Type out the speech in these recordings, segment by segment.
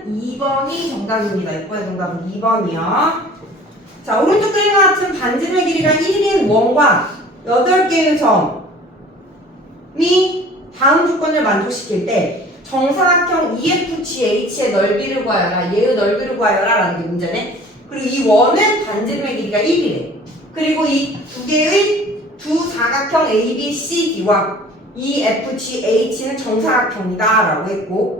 정답은 2번이 정답입니다. 이번의 정답은 2번이요. 자, 오른쪽 그림과 같은 반지름의 길이가 1인 원과 8개의 점이 다음 조건을 만족시킬 때 정사각형 EFGH의 넓이를 구하여라. 얘의 넓이를 구하여라. 라는 게 문제네. 그리고 이 원은 반지름의 길이가 1이래. 그리고 이 두 개의 두 사각형 ABCD와 EFGH는 정사각형이다. 라고 했고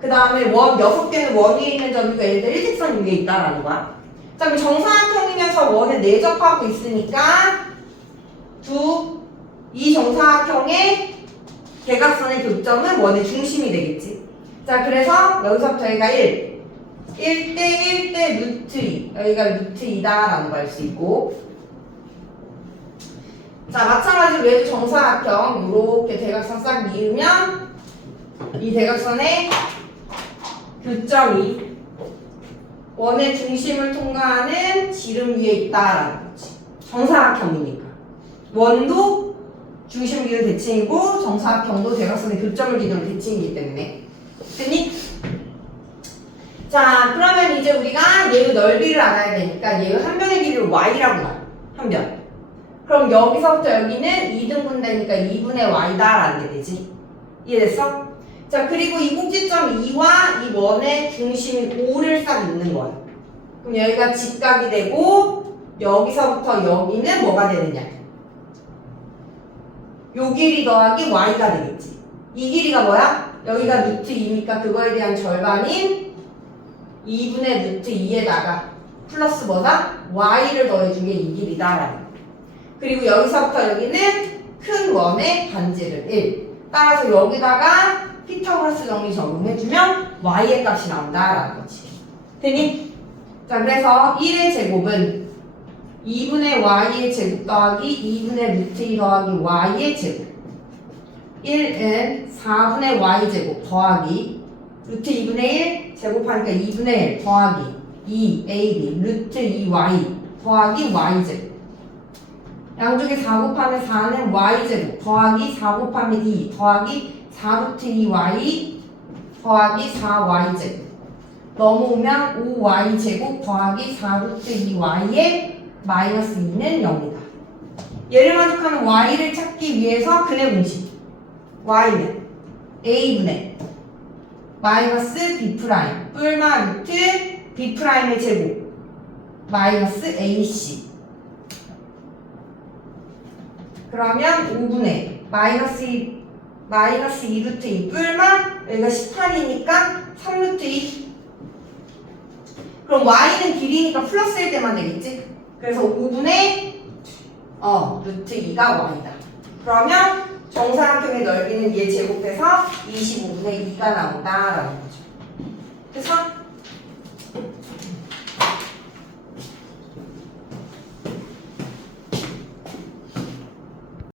그 다음에 원, 여섯 개는 원 위에 있는 점이고 얘들 일직선 위에 있다라는 거야. 자, 그럼 정사각형이면서 원에 내접하고 있으니까 두, 이 정사각형의 대각선의 교점은 원의 중심이 되겠지. 자, 그래서 여기서부터 여기가 1. 1 대 1 대 루트 2. 여기가 루트 2다라는 걸 알 수 있고. 자, 마찬가지로 얘도 정사각형. 이렇게 대각선 싹 이으면 이 대각선의 교점이 원의 중심을 통과하는 지름 위에 있다라는 거지. 정사각형이니까. 원도 중심 기준 대칭이고 정사각형도 대각선의 교점을 기준으로 대칭이기 때문에. 됐니? 자, 그러면 이제 우리가 얘의 넓이를 알아야 되니까 얘의 한 변의 길이를 y라고 놔. 한 변. 그럼 여기서부터 여기는 2등분 되니까 2분의 y다라는 게 되지. 이해됐어? 자, 그리고 이 꼭지점 2와 이 원의 중심인 5를 싹 있는 거야. 그럼 여기가 직각이 되고 여기서부터 여기는 뭐가 되느냐? 요 길이 더하기 y가 되겠지. 이 길이가 뭐야? 여기가 루트 2니까 그거에 대한 절반인 2분의 루트 2에다가 플러스 뭐다? y를 더해준 게 이 길이다라는 거. 그리고 여기서부터 여기는 큰 원의 반지름 1. 따라서 여기다가 피타고라스 정리 적용해주면 y의 값이 나온다라는 거지. 되니? 자, 그래서 1의 제곱은 2분의 y의 제곱 더하기 2분의 루트 2 더하기 y의 제곱 1은 4분의 y 제곱 더하기 루트 2분의 1 제곱하니까 2분의 1 더하기 2ab 루트 2y 더하기 y 제곱 양쪽에 4 곱하면 4는 y 제곱 더하기 4 곱하면 2 더하기 4 루트 2y 더하기 4y 제곱. 넘어오면 5y 제곱 더하기 4 루트 2y의 마이너스 2는 0이다. 얘를 만족하는 y를 찾기 위해서 근의 공식. y는 a분의 마이너스 b 프라임 뿔마 루트 b 프라임의 제곱 마이너스 ac 그러면 5분의 마이너스 2 마이너스 2 루트 2 뿔마 여기가 18이니까 3 루트 2 그럼 y는 길이니까 플러스일 때만 되겠지? 그래서 5분의 어 루트 2가 y다. 그러면 정사각형의 넓이는 얘 제곱해서 25분의 2가 나온다 라는 거죠. 그래서